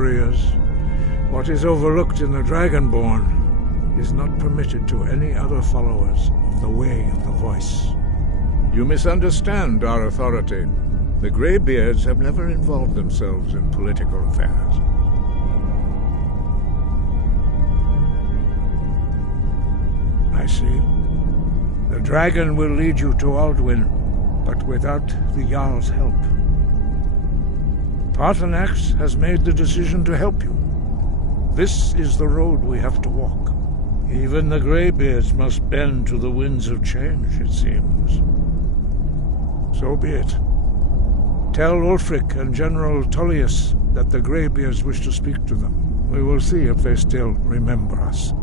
warriors. What is overlooked in the Dragonborn is not permitted to any other followers of the Way of the Voice. You misunderstand our authority. The Greybeards have never involved themselves in political affairs. I see. The dragon will lead you to Alduin, but without the Jarl's help. Paarthurnax has made the decision to help you. This is the road we have to walk. Even the Greybeards must bend to the winds of change, it seems. So be it. Tell Ulfric and General Tullius that the Greybeards wish to speak to them. We will see if they still remember us.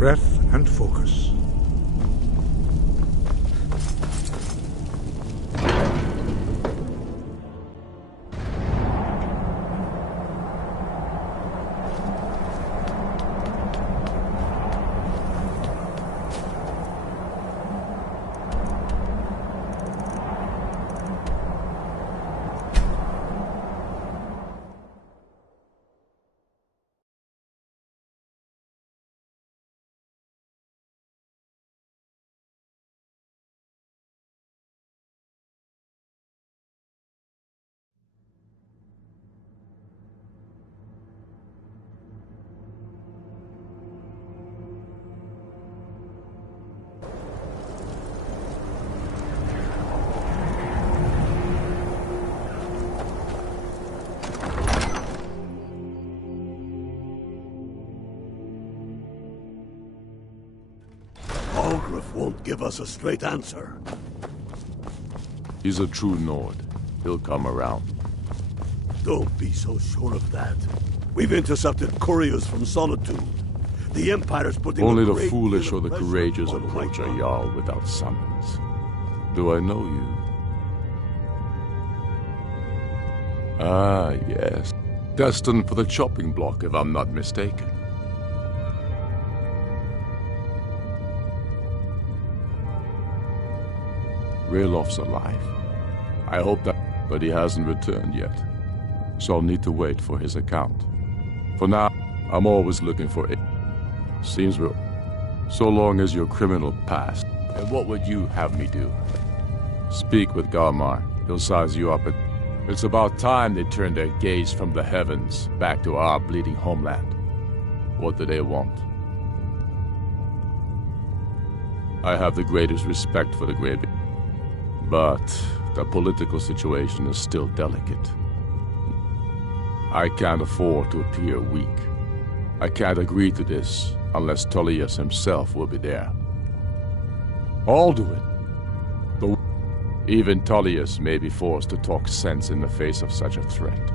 Breath and focus. Won't give us a straight answer. He's a true Nord. He'll come around. Don't be so sure of that. We've intercepted couriers from Solitude. The Empire's putting Only a the great foolish deal or of the pressure courageous on approach a Whiterun. Jarl without summons. Do I know you? Ah, yes. Destined for the chopping block, if I'm not mistaken. Railof's alive. I hope that... But he hasn't returned yet. So I'll need to wait for his account. For now, I'm always looking for it. Seems we're... So long as your criminal past. And what would you have me do? Speak with Garmar. He'll size you up. It's about time they turned their gaze from the heavens back to our bleeding homeland. What do they want? I have the greatest respect for the Greybeard. But the political situation is still delicate. I can't afford to appear weak. I can't agree to this unless Tullius himself will be there. Alduin! Even Tullius may be forced to talk sense in the face of such a threat.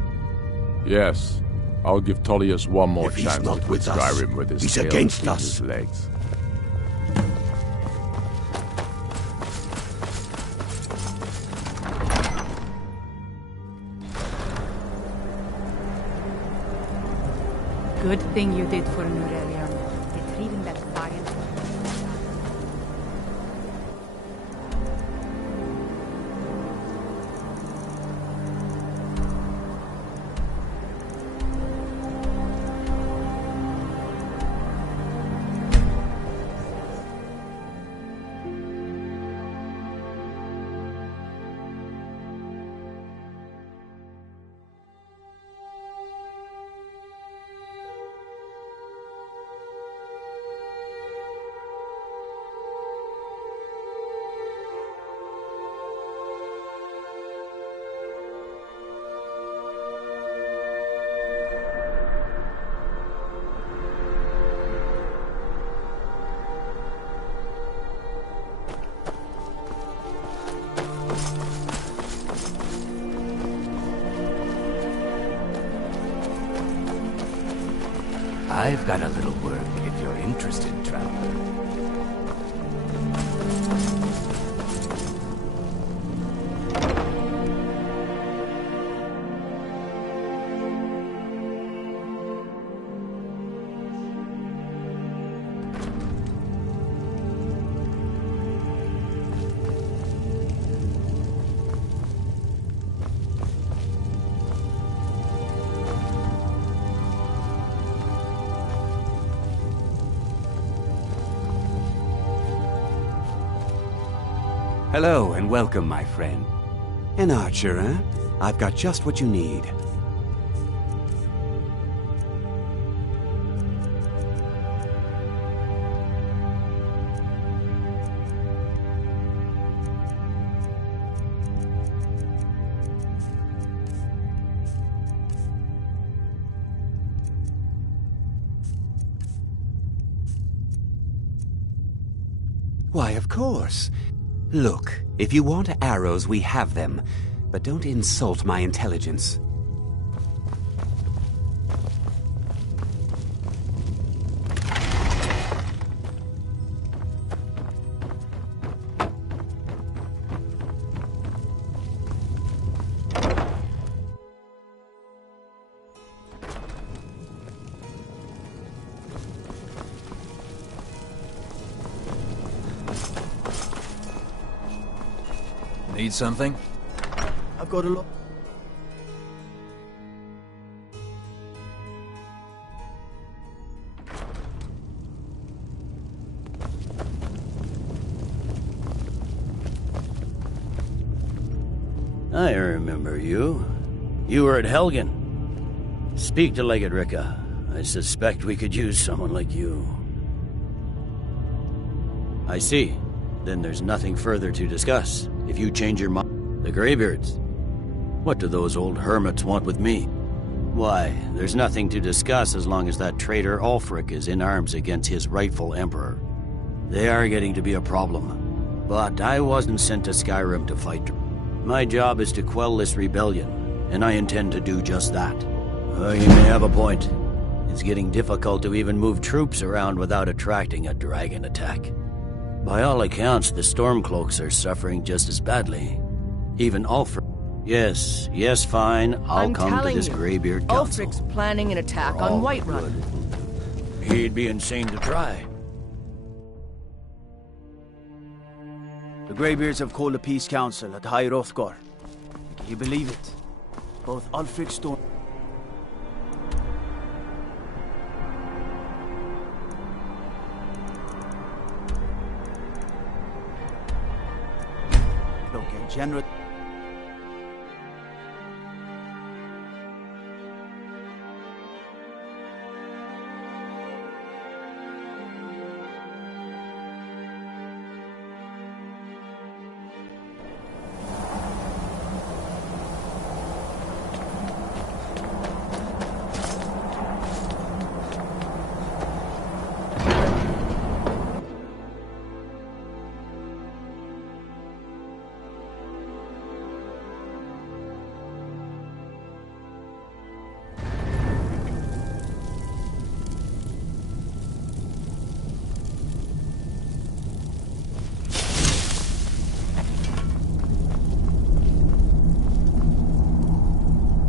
Yes, I'll give Tullius one more If chance he's not to put with us, Skyrim with his he's tail against between us. his legs. Good thing you did for Nurelion, retrieving that fire. I've got a little work if you're interested, traveler. Hello and welcome, my friend. An archer, eh? I've got just what you need. Why, of course. Look, if you want arrows, we have them. But don't insult my intelligence. Need something? I've got a lot. I remember you. You were at Helgen. Speak to Legate Ricka. I suspect we could use someone like you. I see. Then there's nothing further to discuss. If you change your mind... The Greybeards? What do those old hermits want with me? Why, there's nothing to discuss as long as that traitor Ulfric is in arms against his rightful emperor. They are getting to be a problem. But I wasn't sent to Skyrim to fight. My job is to quell this rebellion, and I intend to do just that. You may have a point. It's getting difficult to even move troops around without attracting a dragon attack. By all accounts, the Stormcloaks are suffering just as badly. Even Ulfric. Yes, fine. I'll come to this Greybeard Council. Ulfric's planning an attack on Whiterun. He'd be insane to try. The Greybeards have called a peace council at High Hrothgar. Can you believe it? Both Ulfric Storm... and General...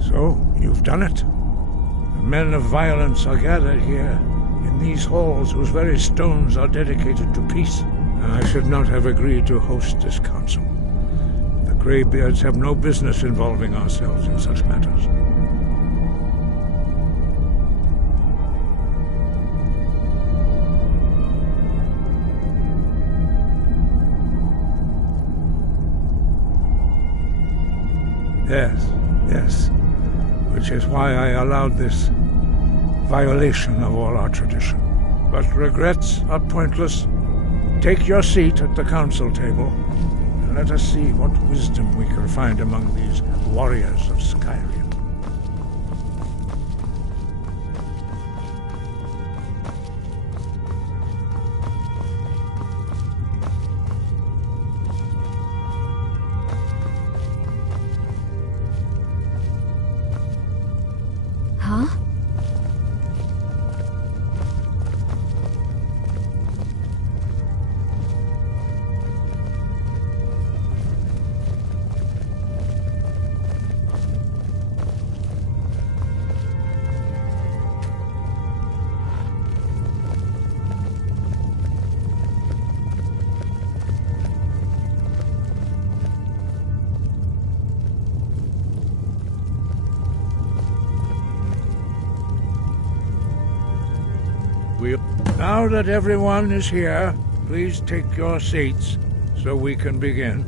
So, you've done it. The men of violence are gathered here, in these halls whose very stones are dedicated to peace. I should not have agreed to host this council. The Greybeards have no business involving ourselves in such matters. Yes. Which is why I allowed this violation of all our tradition. But regrets are pointless. Take your seat at the council table, and let us see what wisdom we can find among these warriors of Skyrim. Huh? Now that everyone is here, please take your seats so we can begin.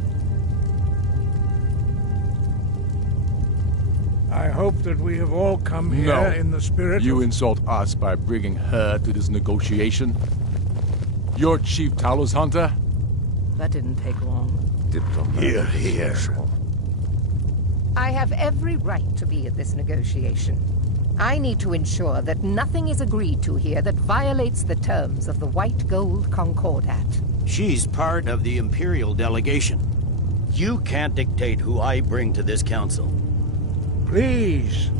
I hope that we have all come here in the spirit You of... insult us by bringing her to this negotiation? You're Chief Talos Hunter? That didn't take long. Here, here. I have every right to be at this negotiation. I need to ensure that nothing is agreed to here that violates the terms of the White Gold Concordat. She's part of the Imperial delegation. You can't dictate who I bring to this council. Please,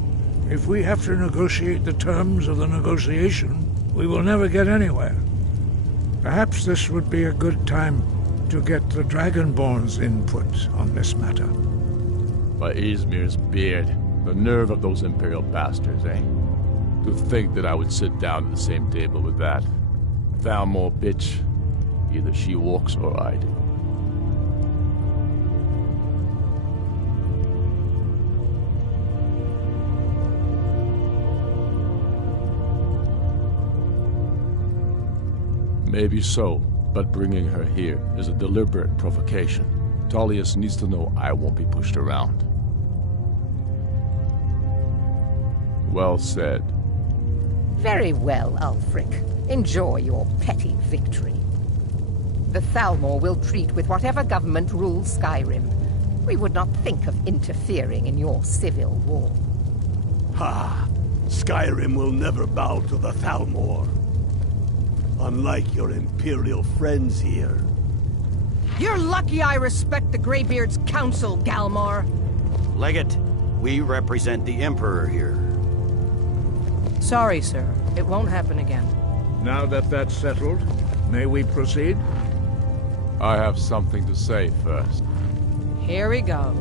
if we have to negotiate the terms of the negotiation, we will never get anywhere. Perhaps this would be a good time to get the Dragonborn's input on this matter. By Izmir's beard, the nerve of those Imperial bastards, eh? To think that I would sit down at the same table with that. Thalmor bitch. Either she walks or I do. Maybe so, but bringing her here is a deliberate provocation. Tullius needs to know I won't be pushed around. Well said. Very well, Ulfric. Enjoy your petty victory. The Thalmor will treat with whatever government rules Skyrim. We would not think of interfering in your civil war. Ha! Skyrim will never bow to the Thalmor. Unlike your Imperial friends here. You're lucky I respect the Greybeard's counsel, Galmar. Legate, we represent the Emperor here. Sorry, sir. It won't happen again. Now that that's settled, may we proceed? I have something to say first. Here we go.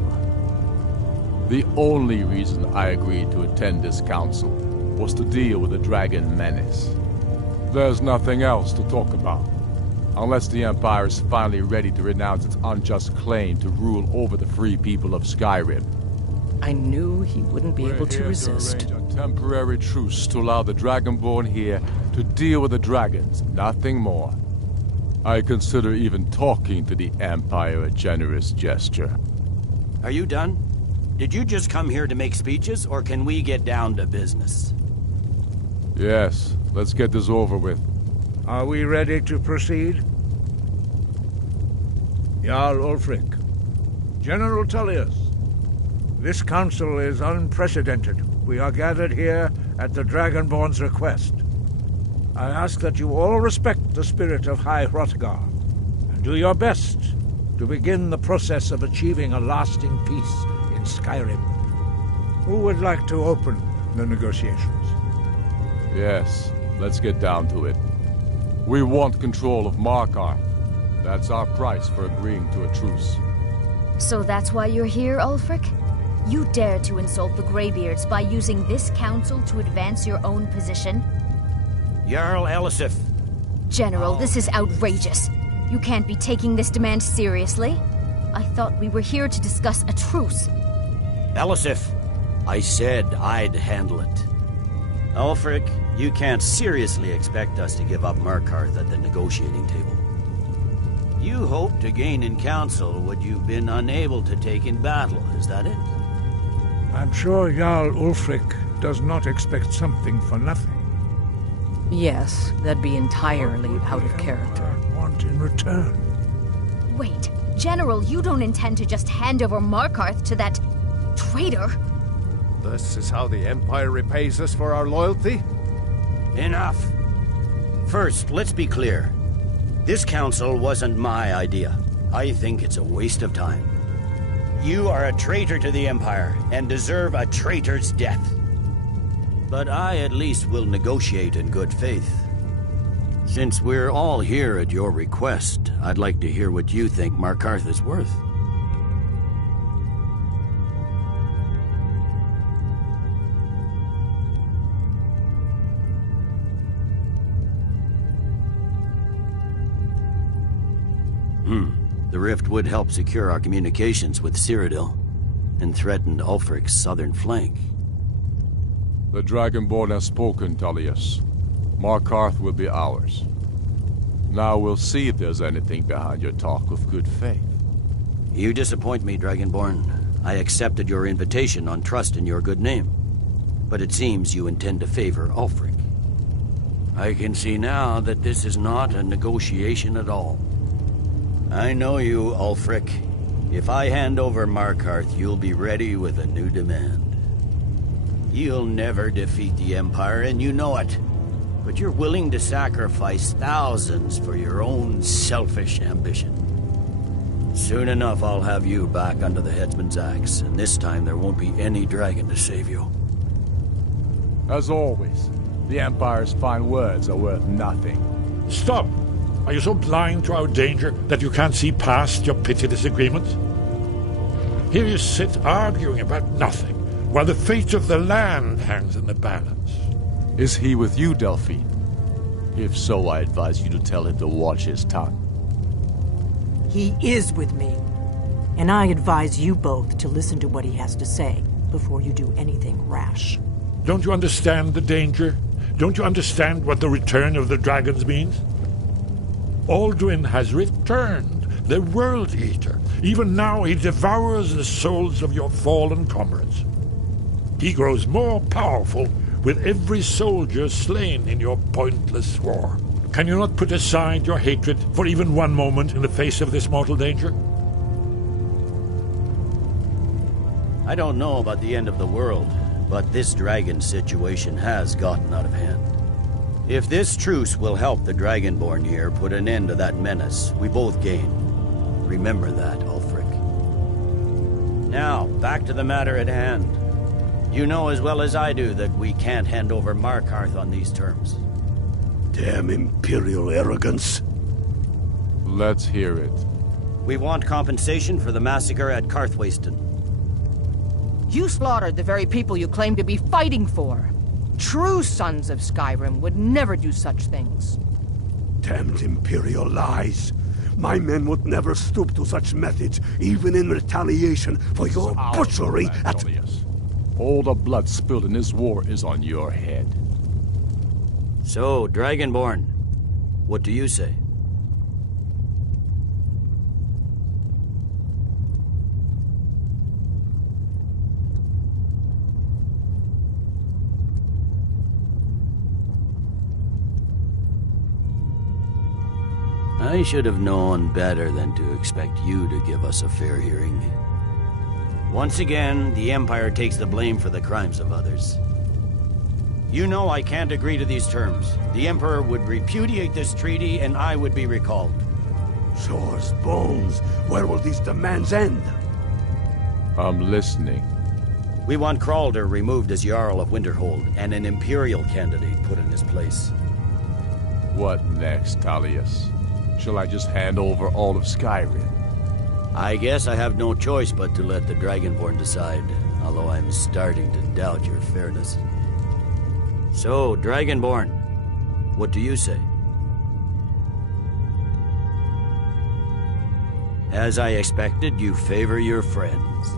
The only reason I agreed to attend this council was to deal with the dragon menace. There's nothing else to talk about. Unless the Empire is finally ready to renounce its unjust claim to rule over the free people of Skyrim. I knew he wouldn't be able to resist. To arrange a temporary truce to allow the Dragonborn here to deal with the dragons, nothing more. I consider even talking to the Empire a generous gesture. Are you done? Did you just come here to make speeches, or can we get down to business? Yes, let's get this over with. Are we ready to proceed? Jarl Ulfric. General Tullius. This council is unprecedented. We are gathered here at the Dragonborn's request. I ask that you all respect the spirit of High Hrothgar, and do your best to begin the process of achieving a lasting peace in Skyrim. Who would like to open the negotiations? Yes, let's get down to it. We want control of Markarth. That's our price for agreeing to a truce. So that's why you're here, Ulfric? You dare to insult the Greybeards by using this council to advance your own position? Jarl Elisif. General, this is outrageous. You can't be taking this demand seriously. I thought we were here to discuss a truce. Elisif, I said I'd handle it. Ulfric, you can't seriously expect us to give up Markarth at the negotiating table. You hoped to gain in council what you've been unable to take in battle, is that it? I'm sure Jarl Ulfric does not expect something for nothing. Yes, that'd be entirely out of character. Want in return? Wait, General, you don't intend to just hand over Markarth to that traitor? This is how the Empire repays us for our loyalty? Enough. First, let's be clear. This council wasn't my idea. I think it's a waste of time. You are a traitor to the Empire and deserve a traitor's death. But I at least will negotiate in good faith. Since we're all here at your request, I'd like to hear what you think Markarth is worth. The rift would help secure our communications with Cyrodiil, and threatened Ulfric's southern flank. The Dragonborn has spoken, Tullius. Markarth will be ours. Now we'll see if there's anything behind your talk of good faith. You disappoint me, Dragonborn. I accepted your invitation on trust in your good name. But it seems you intend to favor Ulfric. I can see now that this is not a negotiation at all. I know you, Ulfric. If I hand over Markarth, you'll be ready with a new demand. You'll never defeat the Empire, and you know it. But you're willing to sacrifice thousands for your own selfish ambition. Soon enough, I'll have you back under the headsman's axe, and this time there won't be any dragon to save you. As always, the Empire's fine words are worth nothing. Stop! Are you so blind to our danger that you can't see past your petty disagreements? Here you sit arguing about nothing, while the fate of the land hangs in the balance. Is he with you, Delphine? If so, I advise you to tell him to watch his tongue. He is with me, and I advise you both to listen to what he has to say before you do anything rash. Don't you understand the danger? Don't you understand what the return of the dragons means? Alduin has returned, the World Eater. Even now he devours the souls of your fallen comrades. He grows more powerful with every soldier slain in your pointless war. Can you not put aside your hatred for even one moment in the face of this mortal danger? I don't know about the end of the world, but this dragon situation has gotten out of hand. If this truce will help the Dragonborn here put an end to that menace, we both gain. Remember that, Ulfric. Now, back to the matter at hand. You know as well as I do that we can't hand over Markarth on these terms. Damn Imperial arrogance. Let's hear it. We want compensation for the massacre at Karthwasten. You slaughtered the very people you claim to be fighting for. True sons of Skyrim would never do such things. Damned Imperial lies. My men would never stoop to such methods, even in retaliation for your butchery at... All the blood spilled in this war is on your head. So, Dragonborn, what do you say? I should have known better than to expect you to give us a fair hearing. Once again, the Empire takes the blame for the crimes of others. You know I can't agree to these terms. The Emperor would repudiate this treaty, and I would be recalled. Shores, bones, where will these demands end? I'm listening. We want Kralder removed as Jarl of Winterhold, and an Imperial candidate put in his place. What next, Talius? Shall I just hand over all of Skyrim? I guess I have no choice but to let the Dragonborn decide, although I'm starting to doubt your fairness. So, Dragonborn, what do you say? As I expected, you favor your friends.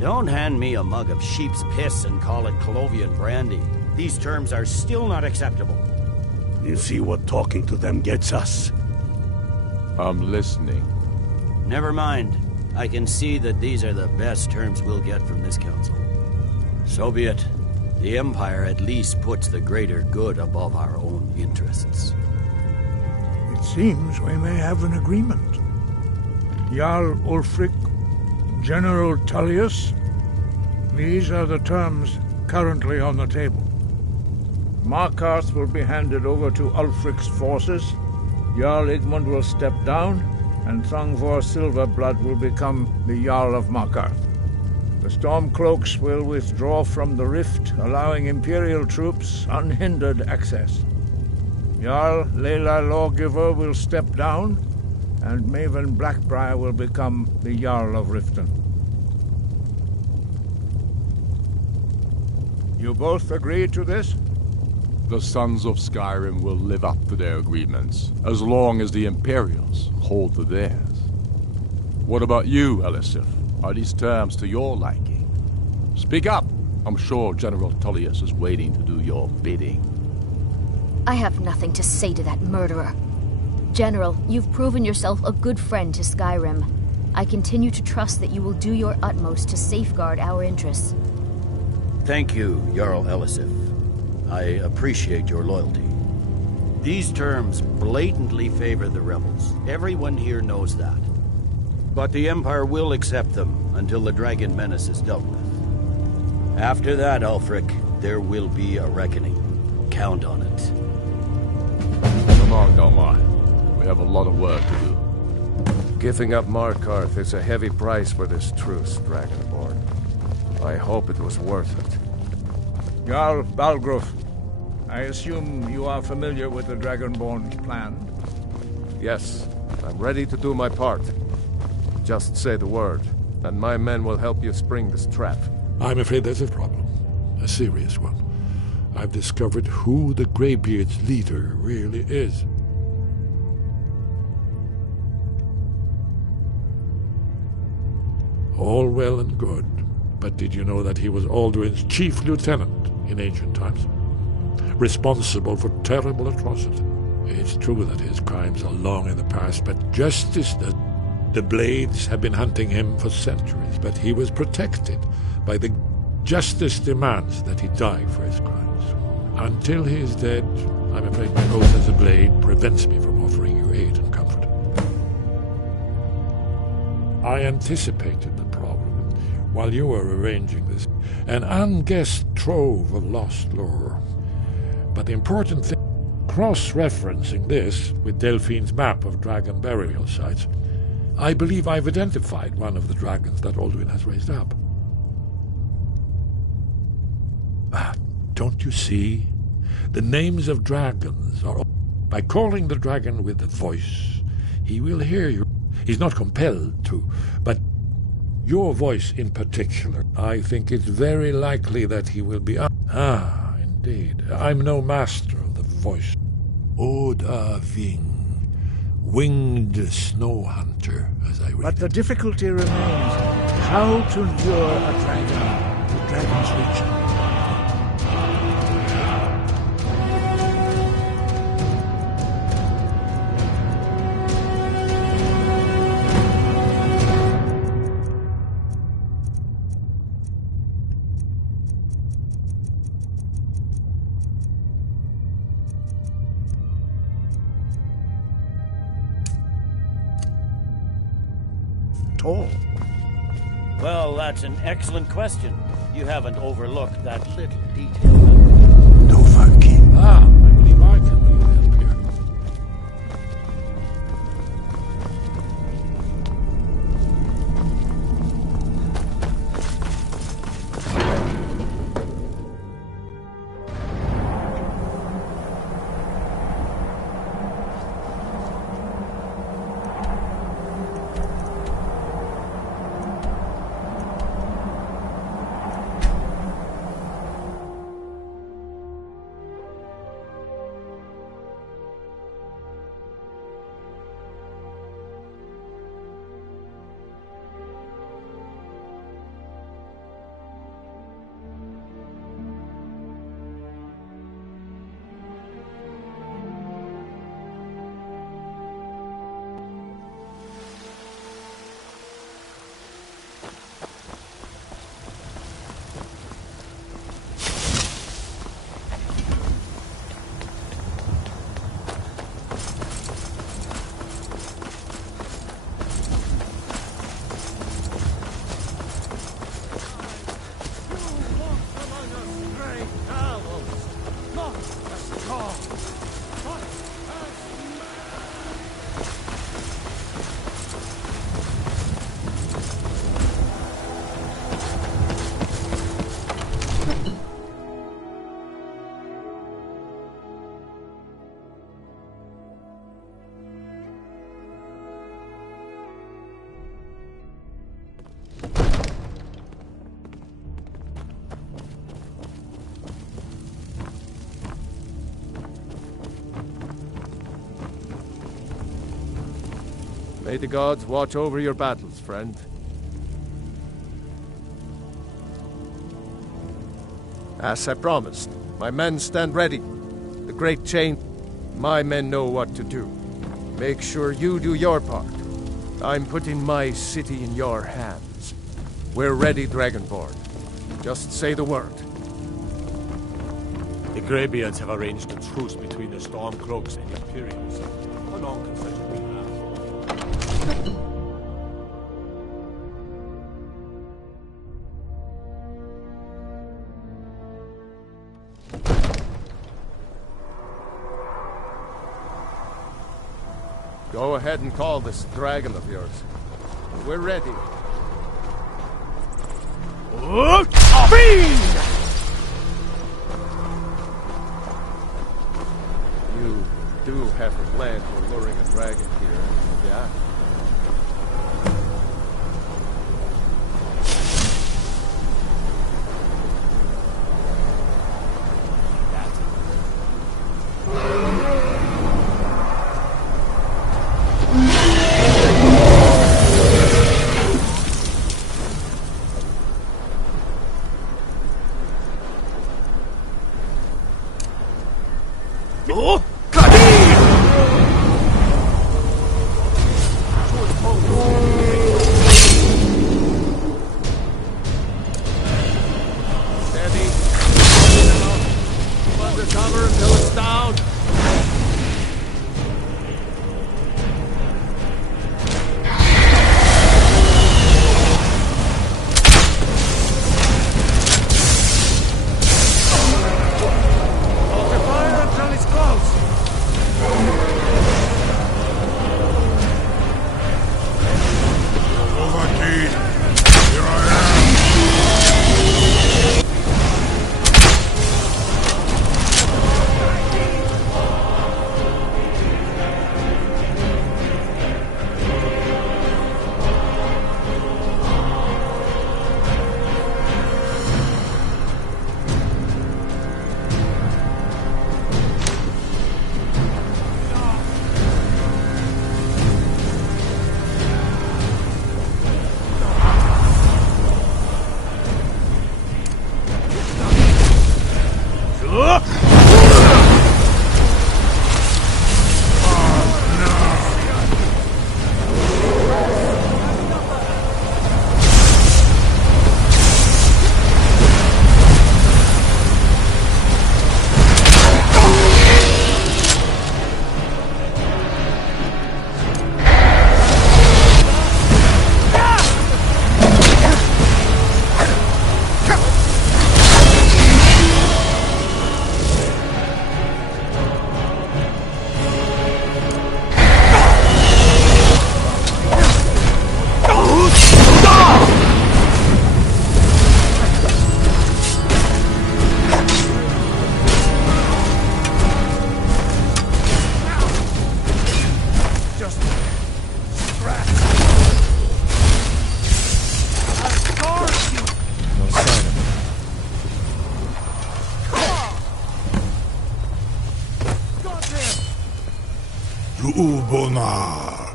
Don't hand me a mug of sheep's piss and call it Colovian brandy. These terms are still not acceptable. You see what talking to them gets us? I'm listening. Never mind. I can see that these are the best terms we'll get from this council. So be it. The Empire at least puts the greater good above our own interests. It seems we may have an agreement. Jarl Ulfric, General Tullius, these are the terms currently on the table. Markarth will be handed over to Ulfric's forces, Jarl Igmund will step down, and Thongvor Silverblood will become the Jarl of Markarth. The Stormcloaks will withdraw from the rift, allowing Imperial troops unhindered access. Jarl Leila Lawgiver will step down, and Maven Blackbriar will become the Jarl of Riften. You both agree to this? The Sons of Skyrim will live up to their agreements, as long as the Imperials hold to theirs. What about you, Elisif? Are these terms to your liking? Speak up! I'm sure General Tullius is waiting to do your bidding. I have nothing to say to that murderer. General, you've proven yourself a good friend to Skyrim. I continue to trust that you will do your utmost to safeguard our interests. Thank you, Jarl Elisif. I appreciate your loyalty. These terms blatantly favor the rebels. Everyone here knows that. But the Empire will accept them until the Dragon Menace is dealt with. After that, Ulfric, there will be a reckoning. Count on it. Come on, Galmar. We have a lot of work to do. Giving up Markarth is a heavy price for this truce, Dragonborn. I hope it was worth it. Jarl Balgruf, I assume you are familiar with the Dragonborn's plan? Yes, I'm ready to do my part. Just say the word, and my men will help you spring this trap. I'm afraid there's a problem. A serious one. I've discovered who the Greybeard's leader really is. All well and good, but did you know that he was Alduin's chief lieutenant in ancient times? Responsible for terrible atrocity. It's true that his crimes are long in the past, but justice does. The Blades have been hunting him for centuries, but he was protected by the justice demands that he die for his crimes. Until he is dead, I'm afraid my oath as a Blade prevents me from offering you aid and comfort. I anticipated the problem while you were arranging this, an unguessed trove of lost lore. But the important thing, cross-referencing this with Delphine's map of dragon burial sites, I believe I've identified one of the dragons that Alduin has raised up. Don't you see? The names of dragons are... By calling the dragon with the voice, he will hear you. He's not compelled to, but your voice in particular, I think it's very likely that he will be... Indeed. I'm no master of the voice. Oda Ving. Winged snow hunter, as I read But the it. difficulty remains how to lure a dragon to Dragon's Reach. Well, that's an excellent question. You haven't overlooked that little detail. I believe I can be of help here. May the gods watch over your battles, friend. As I promised, my men stand ready. The Great Chain, my men know what to do. Make sure you do your part. I'm putting my city in your hands. We're ready, Dragonborn. Just say the word. The Greybeards have arranged a truce between the Stormcloaks and Imperials. How long can such a thing last? Go ahead and call this dragon of yours. We're ready. You do have a plan for luring a dragon here, yeah? Ubonar,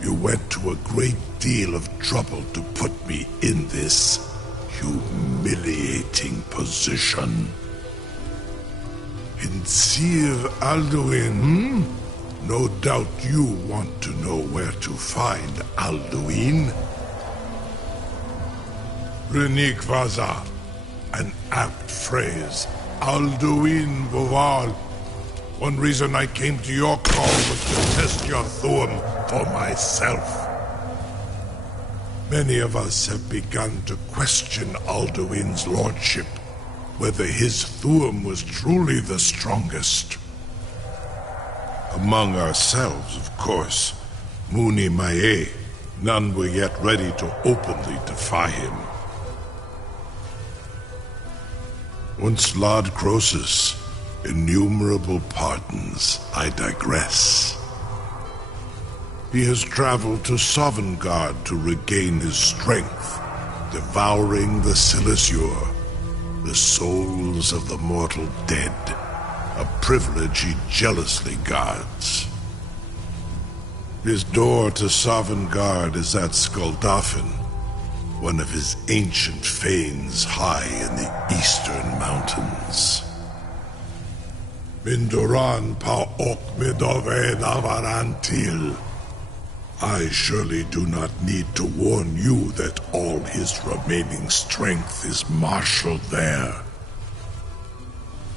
you went to a great deal of trouble to put me in this humiliating position. In Sir Alduin, No doubt you want to know where to find Alduin. Renikvaza, an apt phrase. Alduin Boval. One reason I came to your call was to test your Thuum for myself. Many of us have begun to question Alduin's lordship, whether his Thuum was truly the strongest. Among ourselves, of course, Muni Mae, none were yet ready to openly defy him. Once Lord Croesus, innumerable pardons, I digress. He has traveled to Sovngarde to regain his strength, devouring the Silesure, the souls of the mortal dead, a privilege he jealously guards. His door to Sovngarde is at Skuldafn, one of his ancient fanes high in the eastern mountains. Mindoran pa ok midove navarantil. I surely do not need to warn you that all his remaining strength is marshaled there.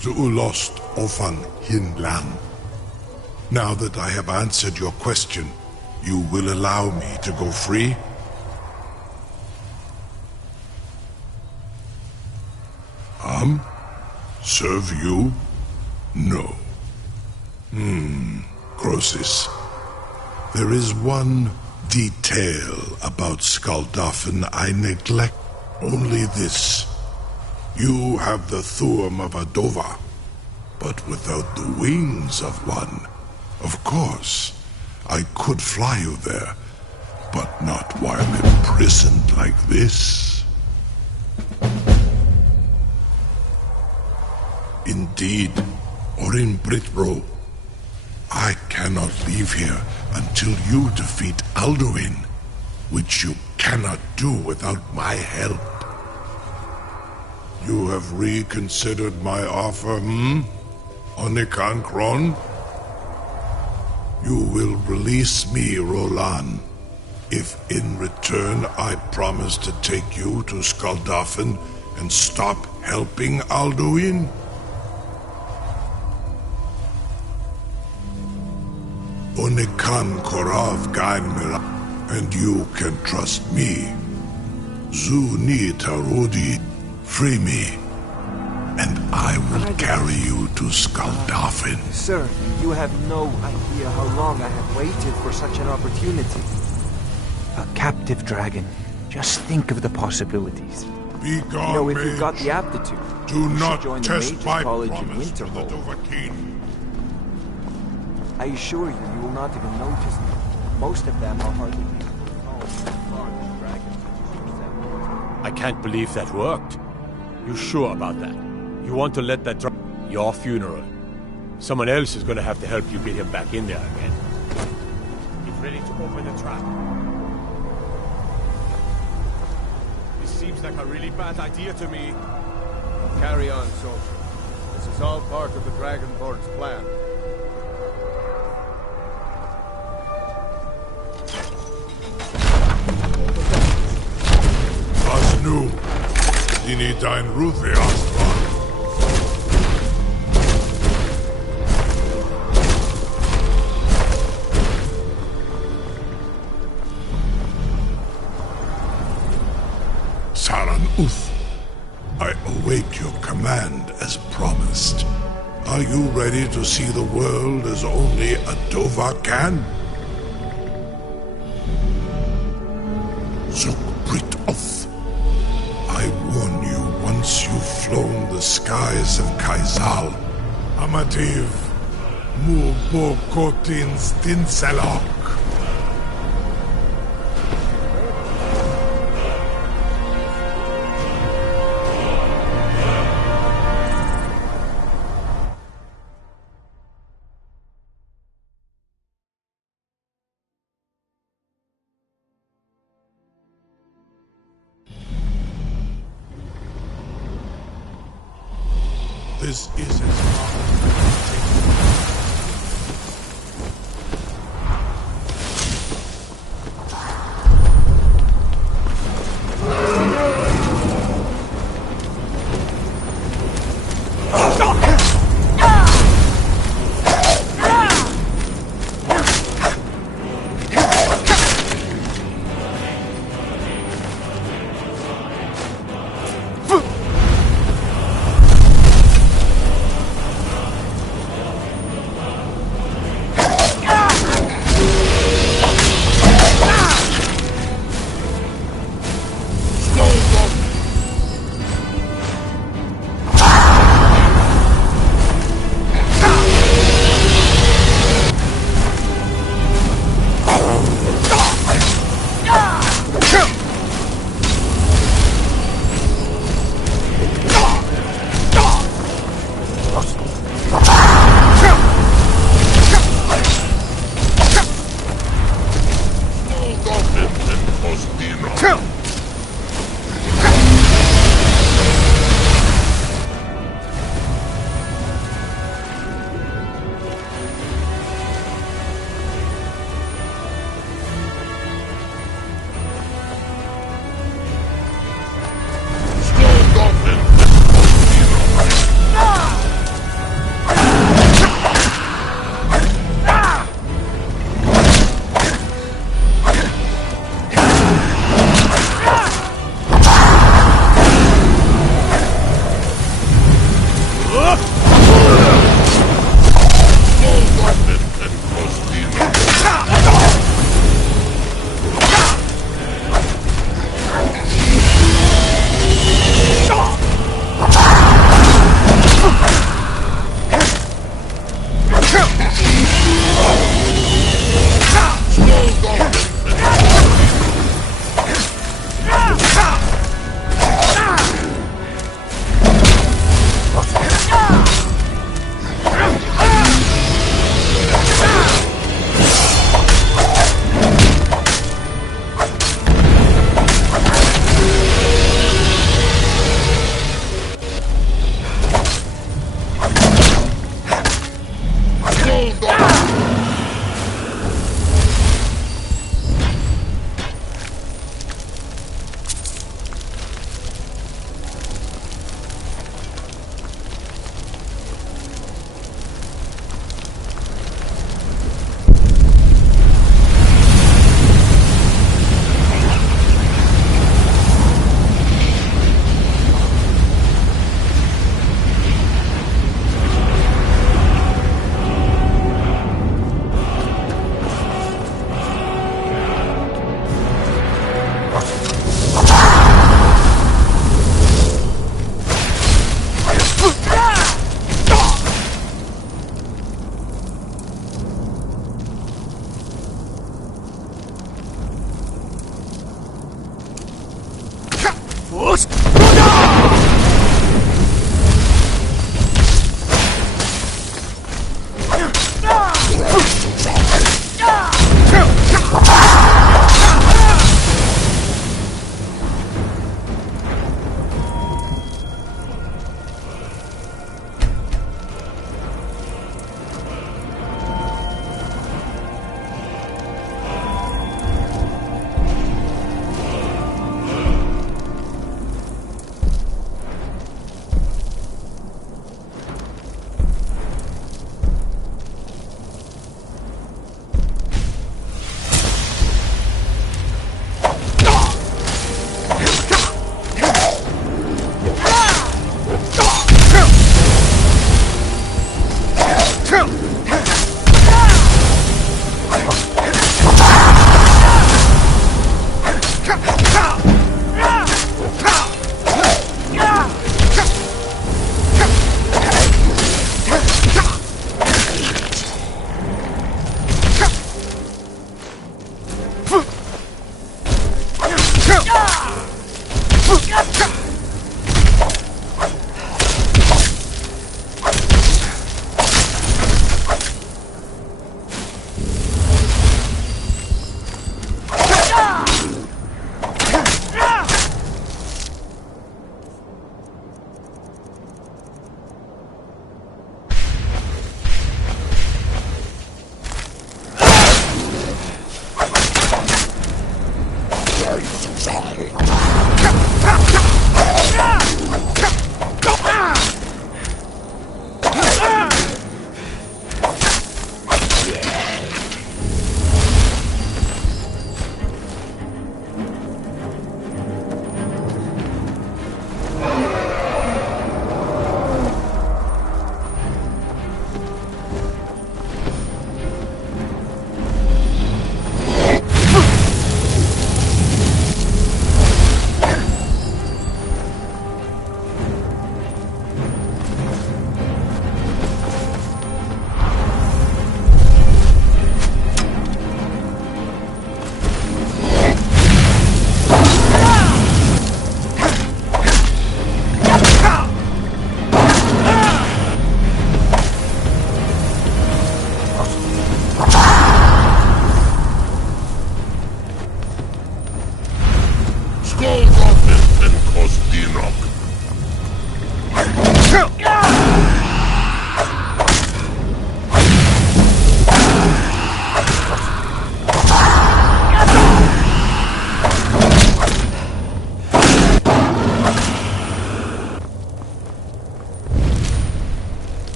Zuulost ofan hinlan. Now that I have answered your question, you will allow me to go free? Serve you? No. Croesus. There is one detail about Skaldafn I neglect. Only this. You have the Thuum of a Dova, but without the wings of one. Of course, I could fly you there, but not while imprisoned like this. Indeed, or in Britbro. I cannot leave here until you defeat Alduin, which you cannot do without my help. You have reconsidered my offer, Onikan Kron? You will release me, Roland, if in return I promise to take you to Skaldafn and stop helping Alduin? Onikan Korav Gainmira, and you can trust me. Zuni Tarudi, free me, and I will carry you to Skaldafn. Sir, you have no idea how long I have waited for such an opportunity. A captive dragon. Just think of the possibilities. Be gone, you know, if mage. you've got the aptitude, Do you not should join the test Mages my College in promise to the Winterhold. Dovahkiin. I assure you, you will not even notice them. Most of them are hardly large dragons. I can't believe that worked. You sure about that? You want to let that your funeral? Someone else is gonna have to help you get him back in there again. Get ready to open the trap. This seems like a really bad idea to me. Carry on, soldier. This is all part of the Dragonborn's plan. Nu, dini dein Ruthi Astral. Saran Uth, I await your command as promised. Are you ready to see the world as only a Dova can? Zukbrit Uth. I warn you, once you've flown the skies of Kaizal, Amativ, Mubokotin Stinselok. This is as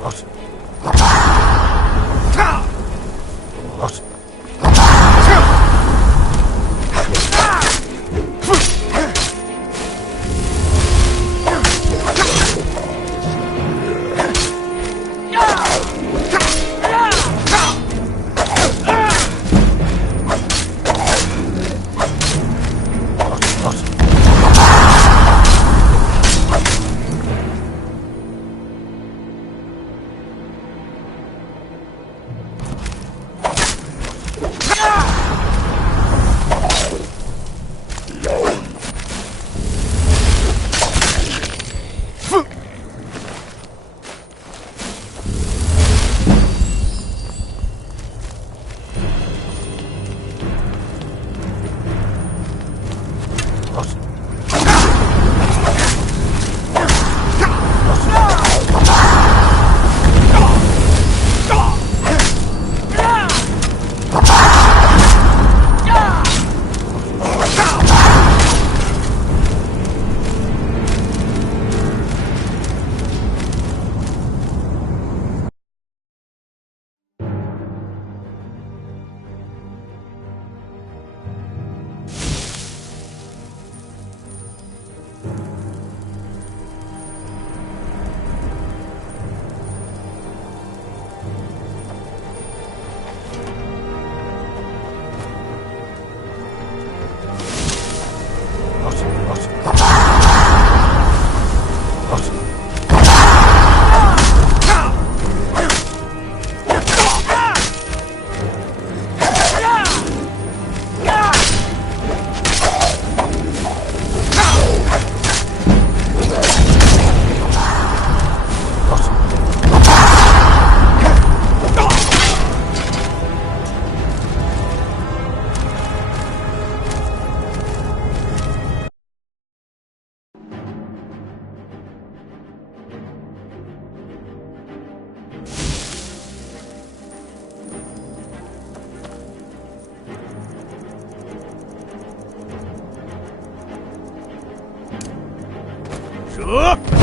What? What?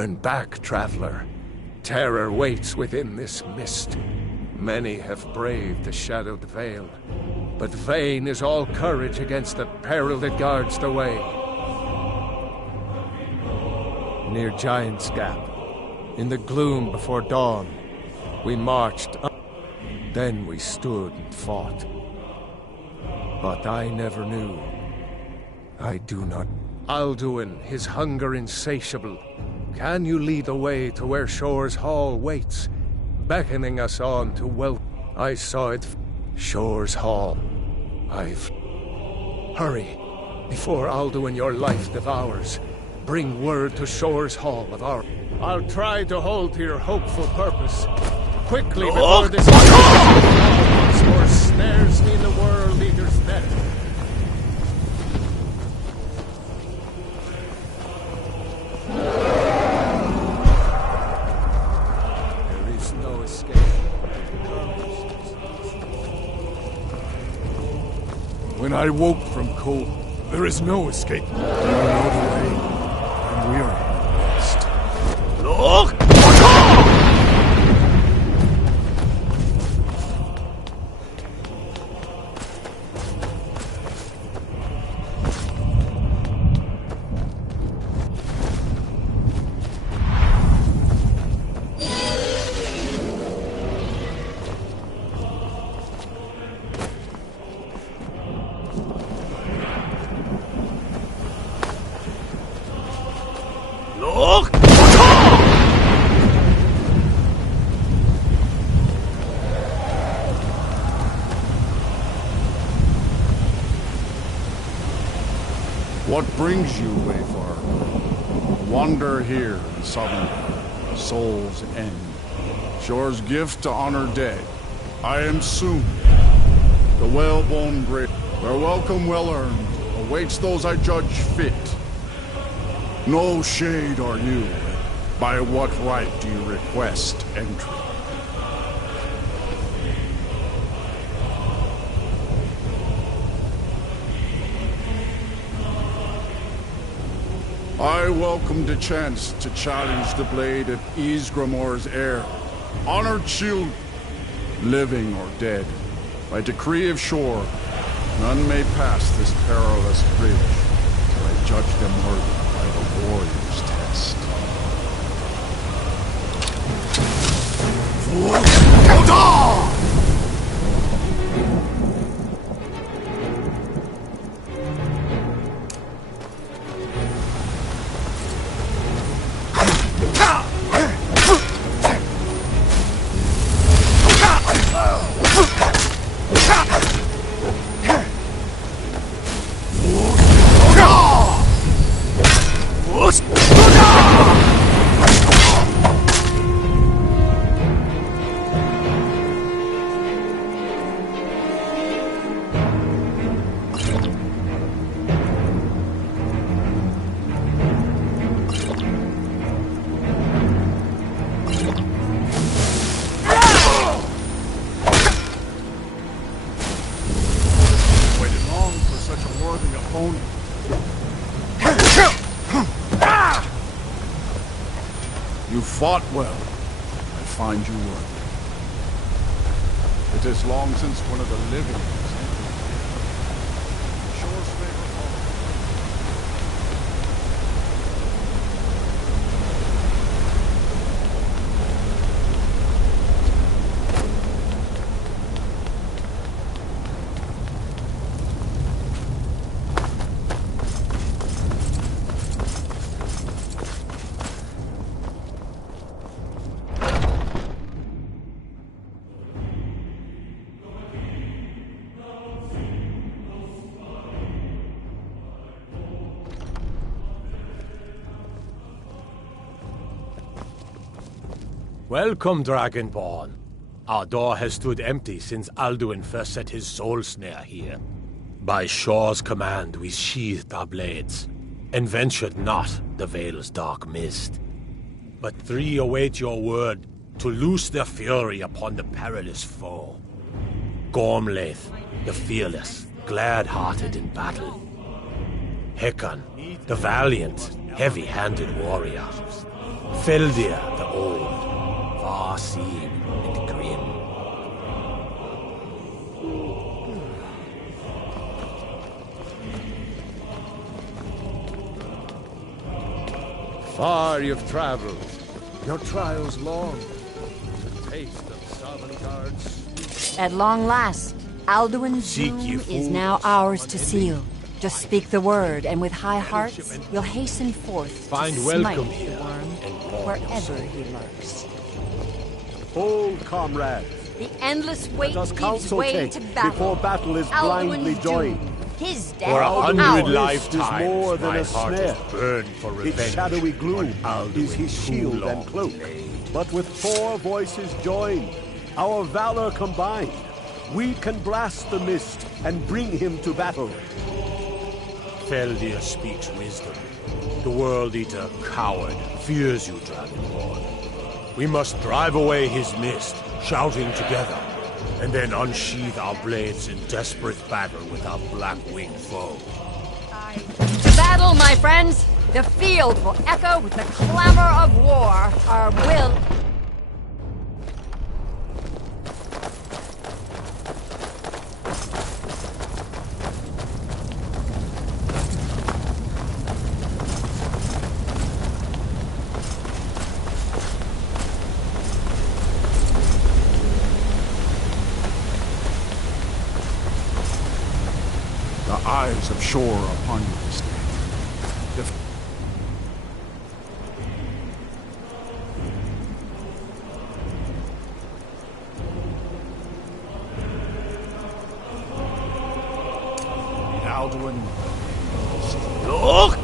Turn back, traveler. Terror waits within this mist. Many have braved the shadowed veil, but vain is all courage against the peril that guards the way. Near Giant's Gap, in the gloom before dawn, we marched up. Then we stood and fought. But I never knew. I do not. Alduin, his hunger insatiable. Can you lead the way to where Shore's Hall waits, beckoning us on to welcome? I saw it. Shore's Hall. Hurry, before Alduin your life devours. Bring word to Shore's Hall of our... I'll try to hold to your hopeful purpose. Quickly before this... once more snares me in the World Eater's net. There is no escape. When I woke from cold, there is no escape. You know the way, and we are lost. Look! What brings you, Wayfarer? Wander here in southern Soul's End. Shore's gift to honor dead. I am soon. The whalebone grave. Their welcome well earned awaits those I judge fit. No shade are you. By what right do you request entry? I welcome the chance to challenge the blade of Ysgramor's heir. Honored shield, living or dead. By decree of Shore, none may pass this perilous bridge till I judge them worthy by the warrior's test. You fought well. I find you worthy. It is long since one of the living has entered. Shore's favor Welcome, Dragonborn. Our door has stood empty since Alduin first set his soul snare here. By Shore's command, we sheathed our blades, and ventured not the Vale's dark mist. But three await your word to loose their fury upon the perilous foe. Gormlaith, the fearless, glad-hearted in battle. Hecon, the valiant, heavy-handed warrior. Feldir the Old, far-seeing and grim. Far you've traveled, your trials long. To taste of Sovngarde's At long last, Alduin's doom is now ours to seal. Just speak the word, and with high hearts, we'll hasten forth Find to welcome smite here the worm wherever he lurks. Hold, comrades. The endless wait Let us gives counsel way take to battle. before battle is Alduin's blindly doom, joined. his death, For 100 ours. lifetimes, is more than my a heart snare. has burned for revenge. Its shadowy gloom on is his Alduin shield too long and cloak. delayed. But with 4 voices joined, our valor combined, we can blast the mist and bring him to battle. Feldir speaks wisdom. The World Eater, coward, fears you, Dragonborn. We must drive away his mist, shouting together, and then unsheath our blades in desperate battle with our black-winged foe. To battle, my friends! The field will echo with the clamor of war. Our will... The eyes of Shore upon you this day. Alduin. Look!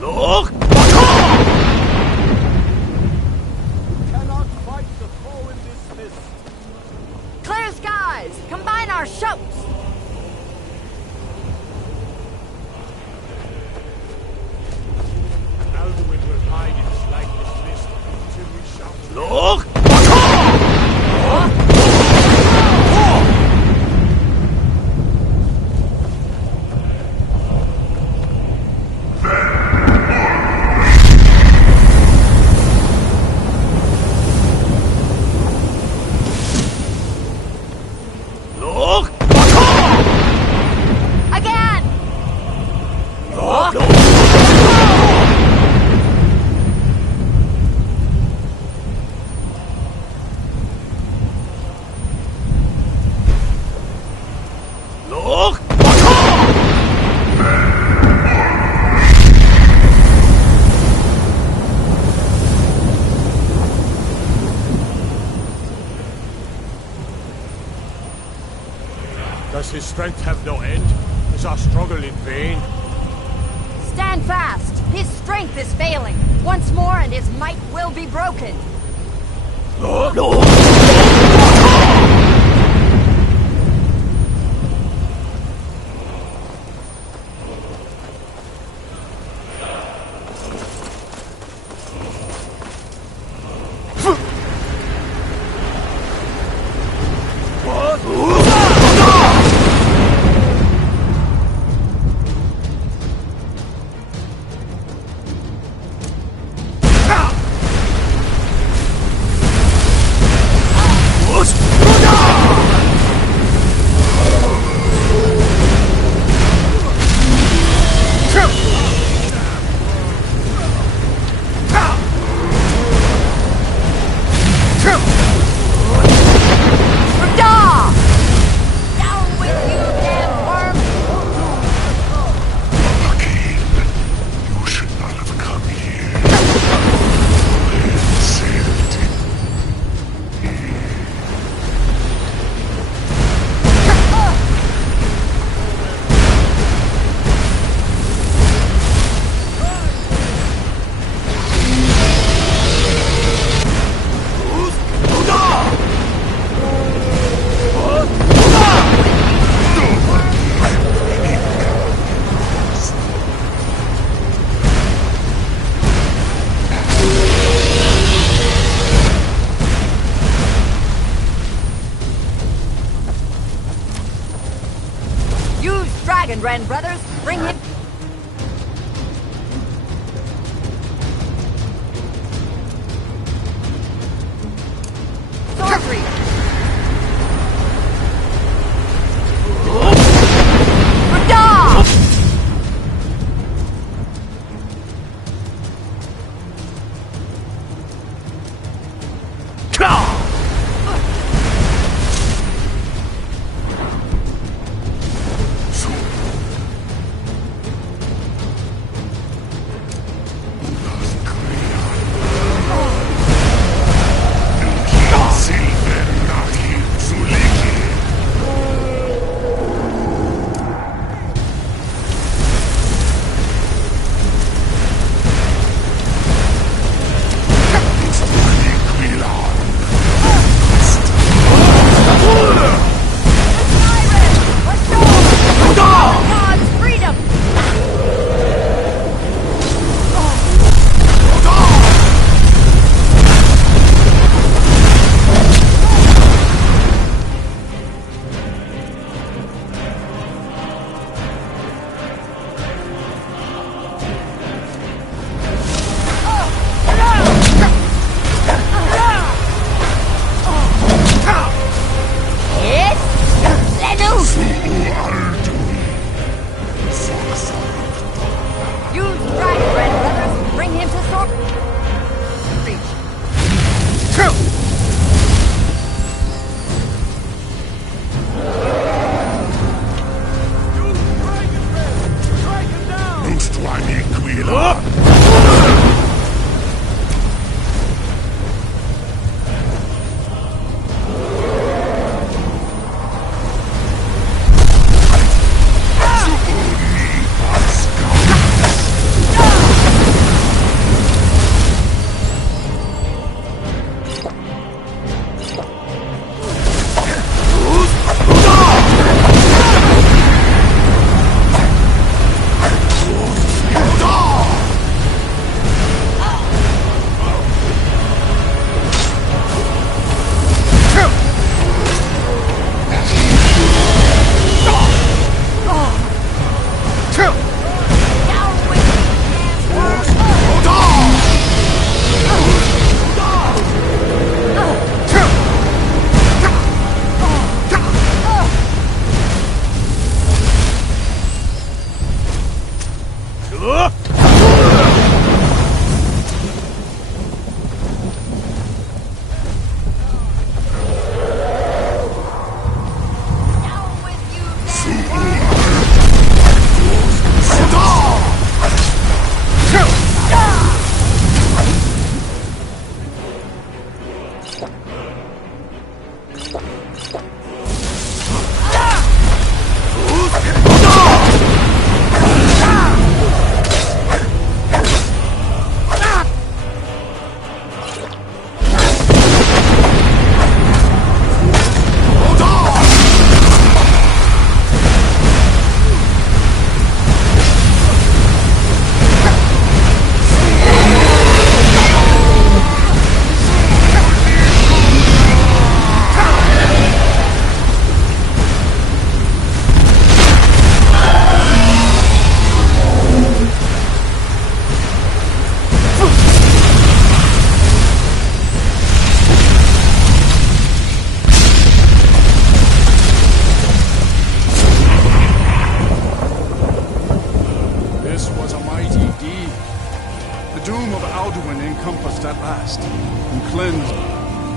Look! Cannot fight the foe in this mist. Clear skies! Combine our shouts! Alduin will hide in his likeness mist until we shout. Look! Look! Again! Look! Look! Does his strength have no end? Is our struggle in vain? Stand fast! His strength is failing. Once more and his might will be broken. Look! Dragonbrand brothers, bring him... Sorcery!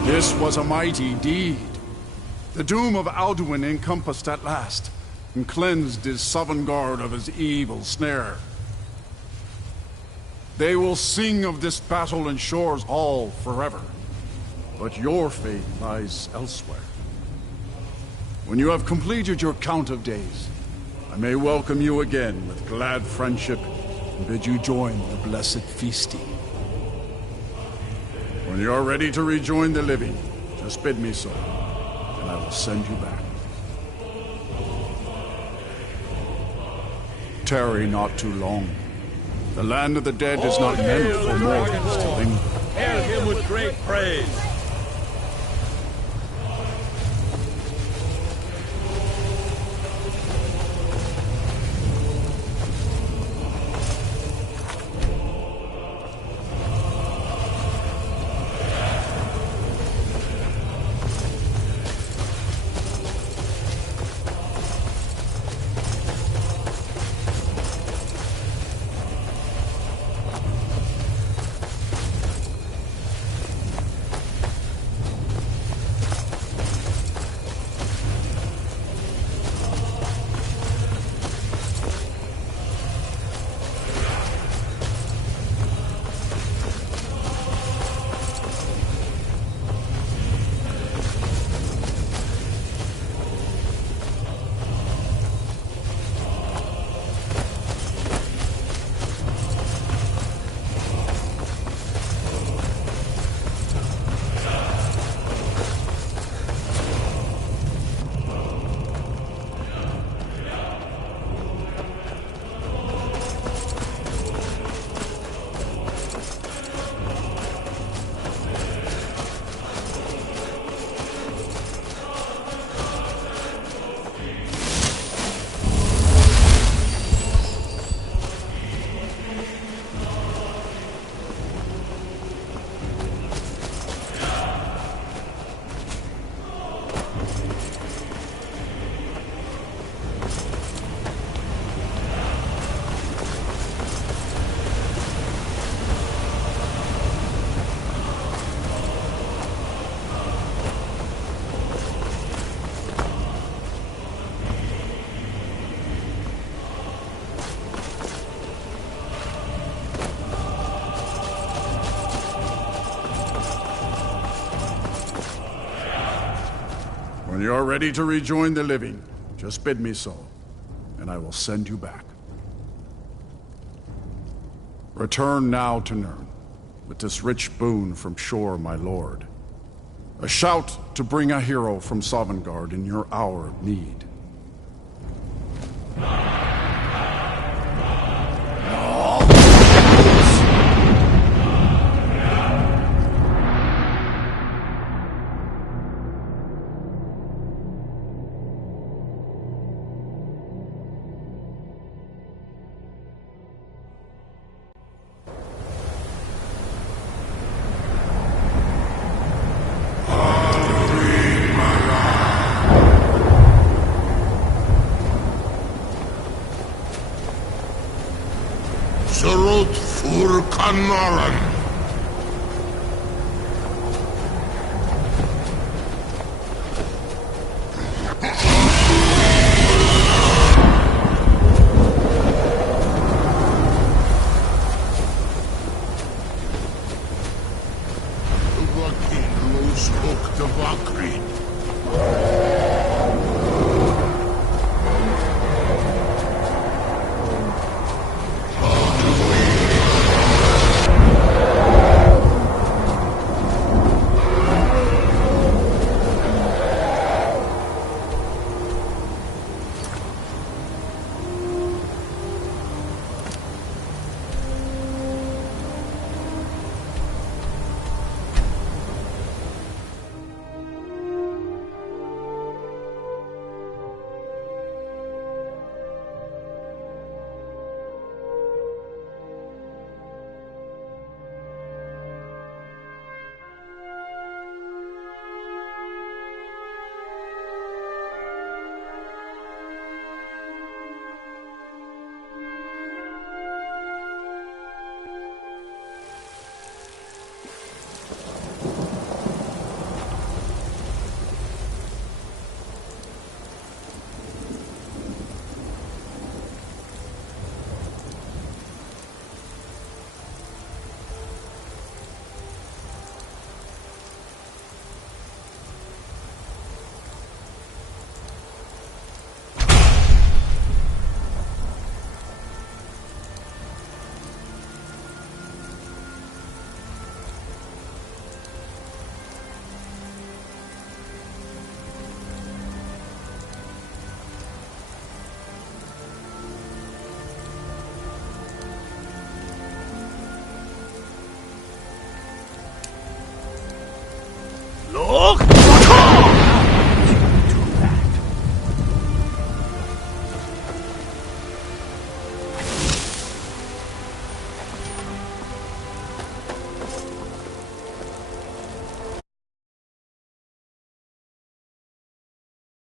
This was a mighty deed. The doom of Alduin encompassed at last, and cleansed his Sovngarde of his evil snare. They will sing of this battle in Shore's Hall forever, but your fate lies elsewhere. When you have completed your count of days, I may welcome you again with glad friendship and bid you join the blessed feasting. When you are ready to rejoin the living, just bid me so, and I will send you back. Tarry not too long. The land of the dead is not meant for mortals to linger. Hail him with great praise! When you're ready to rejoin the living, just bid me so, and I will send you back. Return now to Nirn, with this rich boon from Shor, my lord. A shout to bring a hero from Sovngarde in your hour of need. Surut fur Kanoran. Vakin los ok de Vakrin.